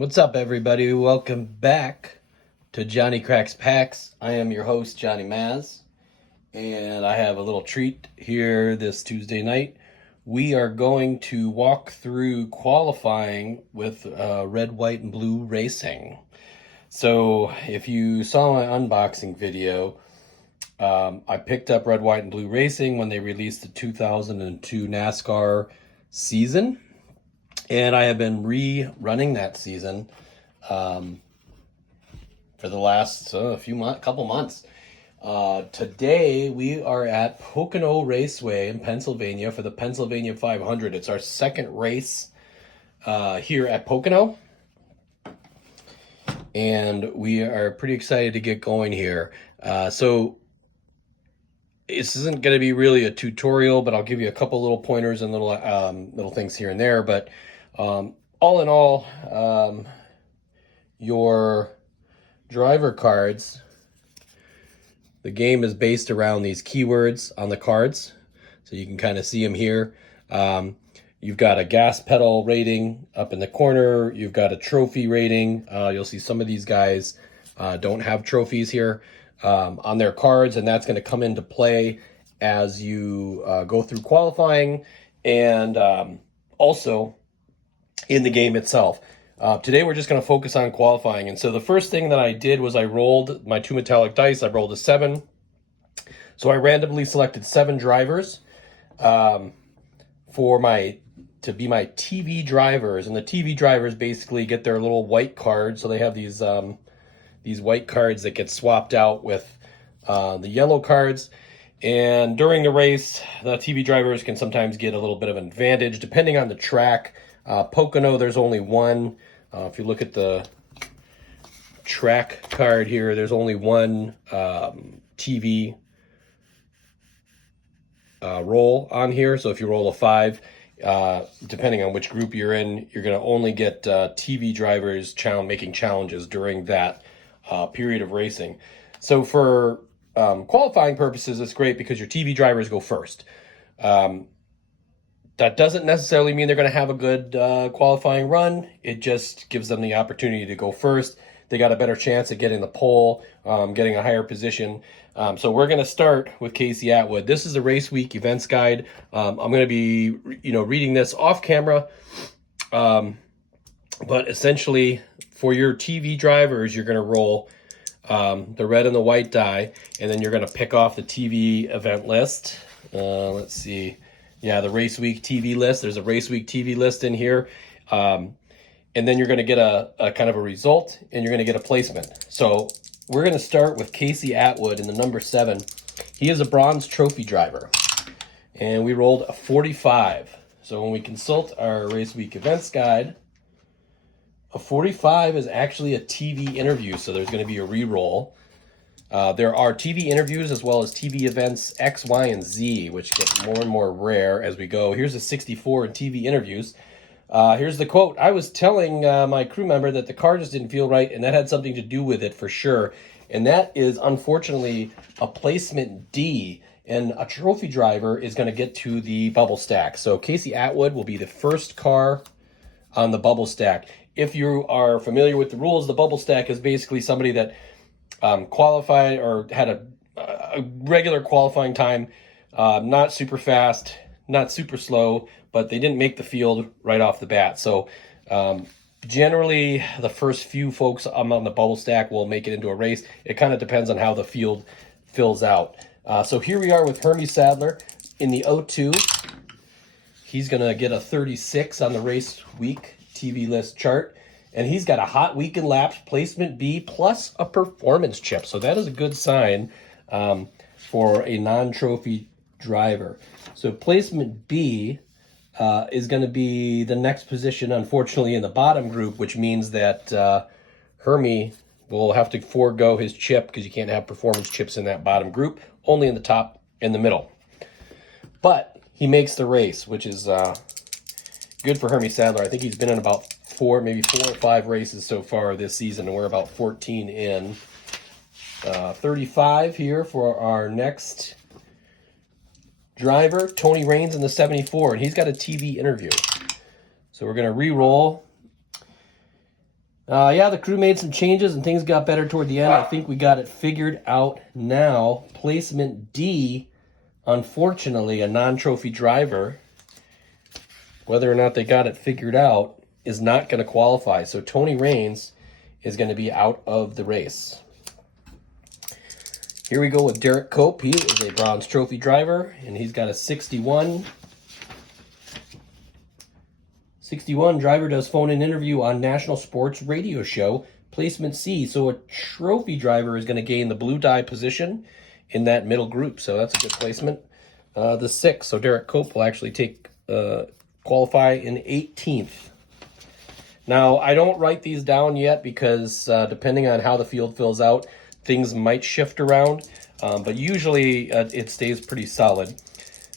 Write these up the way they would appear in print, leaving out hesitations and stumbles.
What's up, everybody? Welcome back to Johnny Cracks Packs. I am your host, Johnny Maz, and I have a little treat here this Tuesday night. We are going to walk through qualifying with red, white, and blue racing. So if you saw my unboxing video, I picked up red, white, and blue racing when they released the 2002 NASCAR season. And I have been rerunning that season for the last couple months. Today we are at Pocono Raceway in Pennsylvania for the Pennsylvania 500. It's our second race here at Pocono, and we are pretty excited to get going here. So this isn't going to be really a tutorial, but I'll give you a couple little pointers and little things here and there. But all in all, your driver cards, the game is based around these keywords on the cards. So you can kind of see them here. You've got a gas pedal rating up in the corner. You've got a trophy rating. You'll see some of these guys don't have trophies here on their cards, and that's going to come into play as you go through qualifying and also in the game itself. Today we're just going to focus on qualifying. And so the first thing that I did was I rolled my two metallic dice. I rolled a 7. So I randomly selected 7 drivers to be my TV drivers. And the TV drivers basically get their little white cards. So they have these white cards that get swapped out with the yellow cards. And during the race, the TV drivers can sometimes get a little bit of an advantage depending on the track. Pocono, there's only one. If you look at the track card here, there's only one TV roll on here. So if you roll a 5, depending on which group you're in, you're going to only get TV drivers making challenges during that period of racing. So for qualifying purposes, it's great because your TV drivers go first. That doesn't necessarily mean they're going to have a good qualifying run. It just gives them the opportunity to go first. They got a better chance at getting the pole, getting a higher position. So we're going to start with Casey Atwood. This is a race week events guide. I'm going to be, reading this off camera. But essentially, for your TV drivers, you're going to roll the red and the white die, and then you're going to pick off the TV event list. Let's see. Yeah, the race week TV list. There's a race week TV list in here. And then you're going to get a kind of a result, and you're going to get a placement. So we're going to start with Casey Atwood in the number 7. He is a bronze trophy driver. And we rolled a 45. So when we consult our race week events guide, a 45 is actually a TV interview. So there's going to be a re-roll. There are TV interviews as well as TV events X, Y, and Z, which get more and more rare as we go. Here's a 64 in TV interviews. Here's the quote. I was telling my crew member that the car just didn't feel right, and that had something to do with it for sure. And that is, unfortunately, a placement D, and a trophy driver is going to get to the bubble stack. So Casey Atwood will be the first car on the bubble stack. If you are familiar with the rules, the bubble stack is basically somebody that qualified or had a regular qualifying time, not super fast, not super slow, but they didn't make the field right off the bat. So generally, the first few folks on the bubble stack will make it into a race. It kind of depends on how the field fills out. So here we are with Hermie Sadler in the 02. He's going to get a 36 on the race week TV list chart. And he's got a hot week in laps, placement B, plus a performance chip. So that is a good sign for a non-trophy driver. So placement B is going to be the next position, unfortunately, in the bottom group, which means that Hermie will have to forego his chip because you can't have performance chips in that bottom group, only in the top and the middle. But he makes the race, which is good for Hermie Sadler. I think he's been in about maybe 4 or 5 races so far this season, and we're about 14 in. 35 here for our next driver, Tony Raines in the 74, and he's got a TV interview. So we're going to re-roll Yeah, the crew made some changes and things got better toward the end. I think we got it figured out now. Placement D, unfortunately, a non-trophy driver, whether or not they got it figured out, is not going to qualify. So Tony Raines is going to be out of the race. Here we go with Derek Cope. He is a bronze trophy driver, and he's got a 61. 61 driver does phone-in interview on National Sports Radio Show, placement C. So a trophy driver is going to gain the blue die position in that middle group. So that's a good placement. The 6, so Derek Cope will actually qualify in 18th. Now, I don't write these down yet because depending on how the field fills out, things might shift around. But usually it stays pretty solid.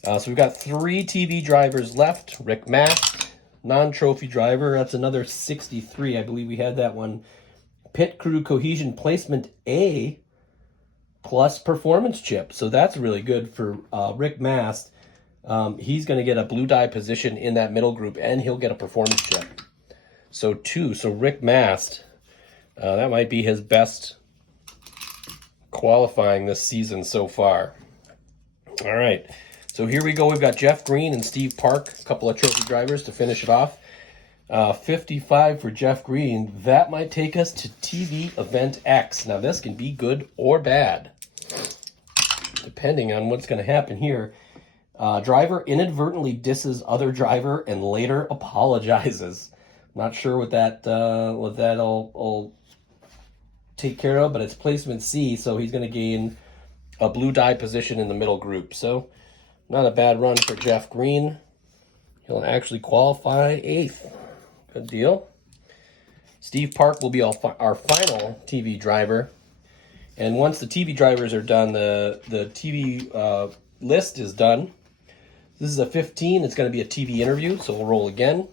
So we've got 3 TV drivers left. Rick Mast, non-trophy driver, that's another 63. I believe we had that one. Pit crew cohesion placement A plus performance chip. So that's really good for Rick Mast. He's going to get a blue die position in that middle group, and he'll get a performance chip. So 2. So Rick Mast, that might be his best qualifying this season so far. All right. So here we go. We've got Jeff Green and Steve Park, a couple of trophy drivers to finish it off. 55 for Jeff Green. That might take us to TV Event X. Now, this can be good or bad, depending on what's going to happen here. Driver inadvertently disses other driver and later apologizes. Not sure what that'll take care of, but it's placement C, so he's going to gain a blue die position in the middle group. So not a bad run for Jeff Green. He'll actually qualify 8th. Good deal. Steve Park will be our final TV driver. And once the TV drivers are done, the TV list is done. This is a 15. It's going to be a TV interview, so we'll roll again.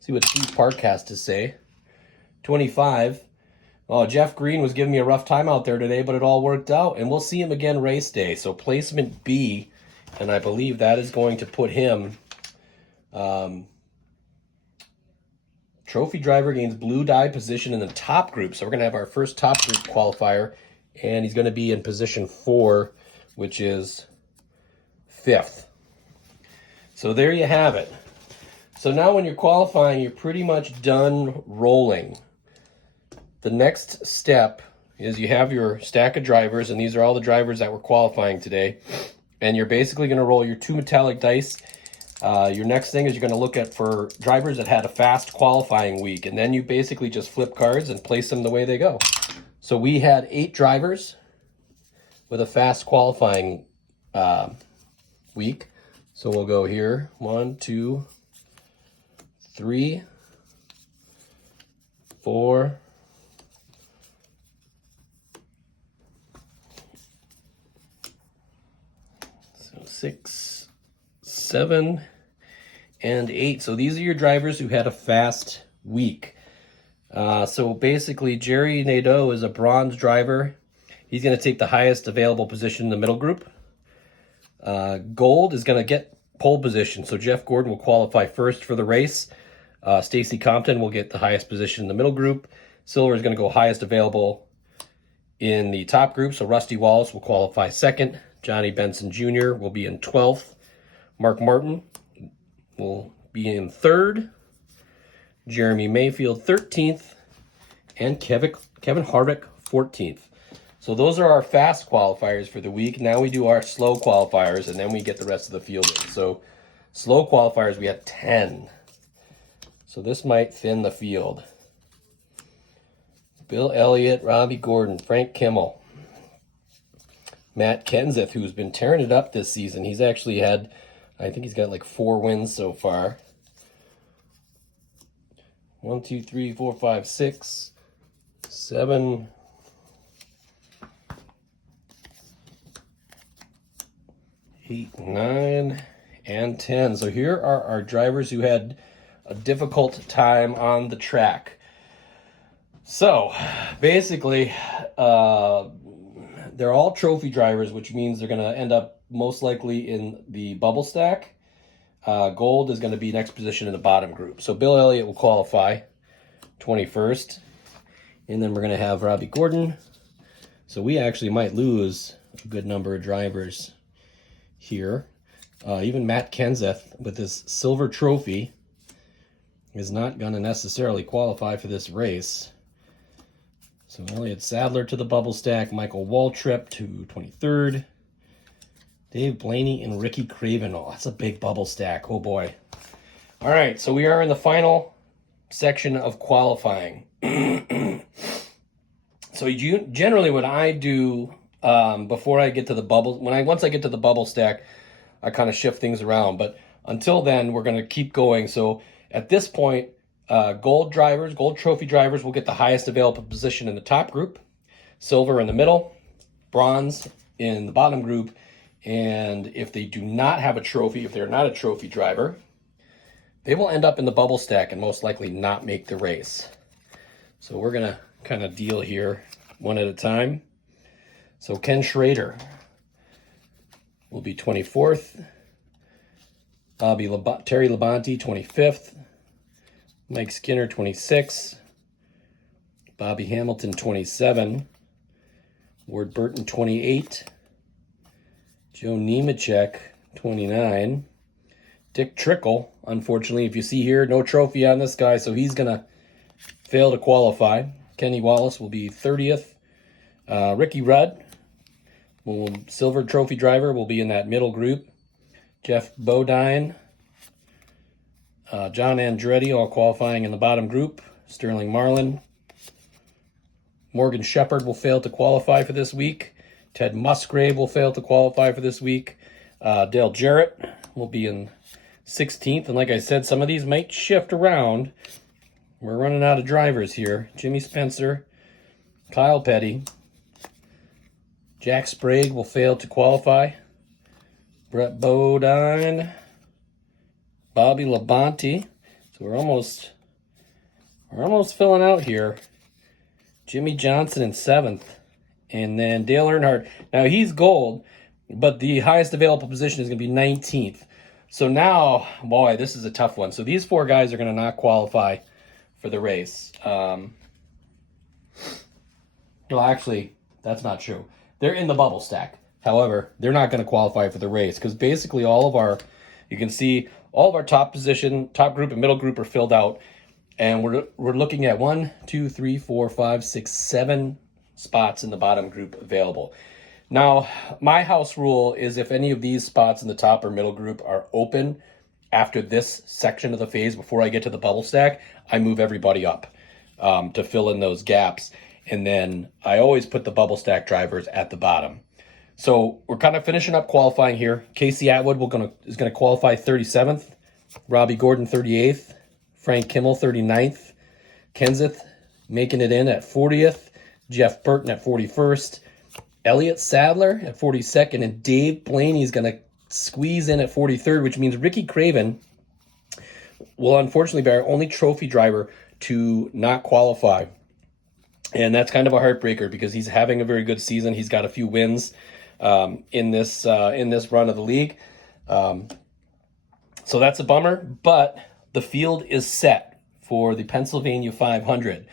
See what Steve Park has to say. 25. Oh, Jeff Green was giving me a rough time out there today, but it all worked out. And we'll see him again race day. So placement B, and I believe that is going to put him... trophy driver gains blue die position in the top group. So we're going to have our first top group qualifier, and he's going to be in position 4, which is 5th. So there you have it. So now when you're qualifying, you're pretty much done rolling. The next step is you have your stack of drivers, and these are all the drivers that were qualifying today. And you're basically going to roll your 2 metallic dice. Your next thing is you're going to look at for drivers that had a fast qualifying week, and then you basically just flip cards and place them the way they go. So we had 8 drivers with a fast qualifying week. So we'll go here, 1, 2, 3, 4, 6, 7, and 8. So these are your drivers who had a fast week. So basically, Jerry Nadeau is a bronze driver. He's going to take the highest available position in the middle group. Gold is going to get pole position. So Jeff Gordon will qualify first for the race. Stacy Compton will get the highest position in the middle group. Silver is going to go highest available in the top group. So Rusty Wallace will qualify second. Johnny Benson Jr. will be in 12th. Mark Martin will be in 3rd. Jeremy Mayfield 13th. And Kevin Harvick 14th. So those are our fast qualifiers for the week. Now we do our slow qualifiers, and then we get the rest of the field in. So slow qualifiers, we have 10. So this might thin the field. Bill Elliott, Robbie Gordon, Frank Kimmel, Matt Kenseth, who's been tearing it up this season. He's actually had, I think he's got like 4 wins so far. 1, 2, 3, 4, 5, 6, 7, 8, 9, and 10. So here are our drivers who had a difficult time on the track. So basically, they're all trophy drivers, which means they're going to end up most likely in the bubble stack. Gold is going to be next position in the bottom group. So Bill Elliott will qualify 21st. And then we're going to have Robbie Gordon. So we actually might lose a good number of drivers here. Even Matt Kenseth with his silver trophy is not going to necessarily qualify for this race. So Elliott Sadler to the bubble stack, Michael Waltrip to 23rd, Dave Blaney and Ricky Craven. Oh, that's a big bubble stack. Oh boy. All right, so we are in the final section of qualifying. So generally what I do before I get to the bubble, once I get to the bubble stack, I kind of shift things around. But until then, we're going to keep going. So at this point, gold trophy drivers will get the highest available position in the top group, silver in the middle, bronze in the bottom group. And if they do not have a trophy, if they're not a trophy driver, they will end up in the bubble stack and most likely not make the race. So we're going to kind of deal here one at a time. So Ken Schrader will be 24th. Terry Labonte, 25th. Mike Skinner, 26th. Bobby Hamilton, 27. Ward Burton, 28. Joe Nemechek, 29. Dick Trickle, unfortunately, if you see here, no trophy on this guy, so he's going to fail to qualify. Kenny Wallace will be 30th. Ricky Rudd, silver trophy driver, will be in that middle group. Jeff Bodine, John Andretti, all qualifying in the bottom group. Sterling Marlin. Morgan Shepherd will fail to qualify for this week. Ted Musgrave will fail to qualify for this week. Dale Jarrett will be in 16th. And like I said, some of these might shift around. We're running out of drivers here. Jimmy Spencer, Kyle Petty. Jack Sprague will fail to qualify. Brett Bodine. Bobby Labonte. So we're almost filling out here. Jimmy Johnson in 7th. And then Dale Earnhardt. Now he's gold, but the highest available position is going to be 19th. So now, boy, this is a tough one. So these 4 guys are going to not qualify for the race. Well, actually, that's not true. They're in the bubble stack. However, they're not going to qualify for the race because basically you can see all of our top group and middle group are filled out. And we're looking at 1, 2, 3, 4, 5, 6, 7 spots in the bottom group available. Now, my house rule is if any of these spots in the top or middle group are open after this section of the phase, before I get to the bubble stack, I move everybody up to fill in those gaps. And then I always put the bubble stack drivers at the bottom. So we're kind of finishing up qualifying here. Casey Atwood is going to qualify 37th. Robbie Gordon 38th. Frank Kimmel 39th. Kenseth making it in at 40th. Jeff Burton at 41st. Elliott Sadler at 42nd. And Dave Blaney is going to squeeze in at 43rd, which means Ricky Craven will unfortunately be our only trophy driver to not qualify. And that's kind of a heartbreaker because he's having a very good season. He's got a few wins in this run of the league. So that's a bummer, but the field is set for the Pennsylvania 500.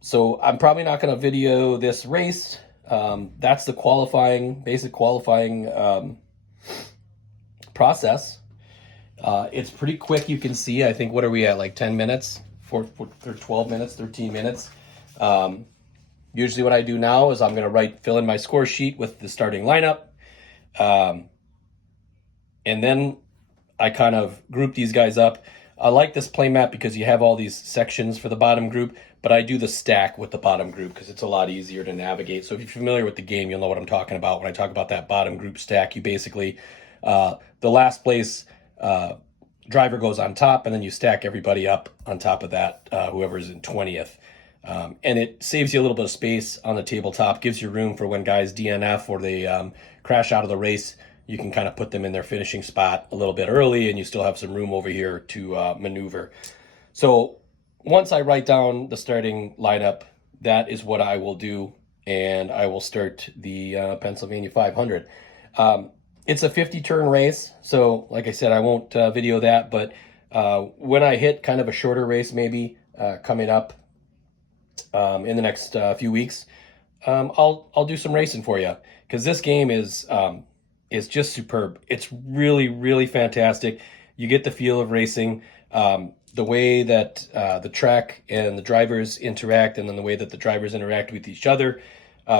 So I'm probably not going to video this race. That's the basic qualifying process. It's pretty quick, you can see. I think, what are we at, like 10 minutes? For 12 minutes, 13 minutes. Usually what I do now is I'm going to fill in my score sheet with the starting lineup. And then I kind of group these guys up. I like this play map because you have all these sections for the bottom group, but I do the stack with the bottom group because it's a lot easier to navigate. So if you're familiar with the game, you'll know what I'm talking about. When I talk about that bottom group stack, you basically, the last place driver goes on top, and then you stack everybody up on top of that, whoever's in 20th. And it saves you a little bit of space on the tabletop, gives you room for when guys DNF or they crash out of the race. You can kind of put them in their finishing spot a little bit early, and you still have some room over here to maneuver. So once I write down the starting lineup, that is what I will do, and I will start the Pennsylvania 500. It's a 50-turn race, so like I said, I won't video that, but when I hit kind of a shorter race maybe, coming up in the next few weeks, I'll do some racing for you, because this game is just superb. It's really, really fantastic. You get the feel of racing. The way that the track and the drivers interact, and then the way that the drivers interact with each other,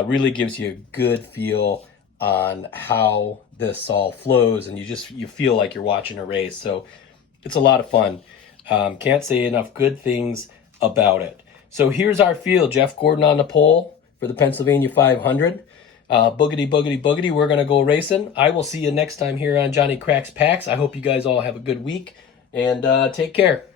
really gives you a good feel on how this all flows, and you feel like you're watching a race. So it's a lot of fun. Can't say enough good things about it. So here's our field. Jeff Gordon on the pole for the Pennsylvania 500. Boogity, boogity, boogity. We're going to go racing. I will see you next time here on Johnny Cracks Packs. I hope you guys all have a good week, and take care.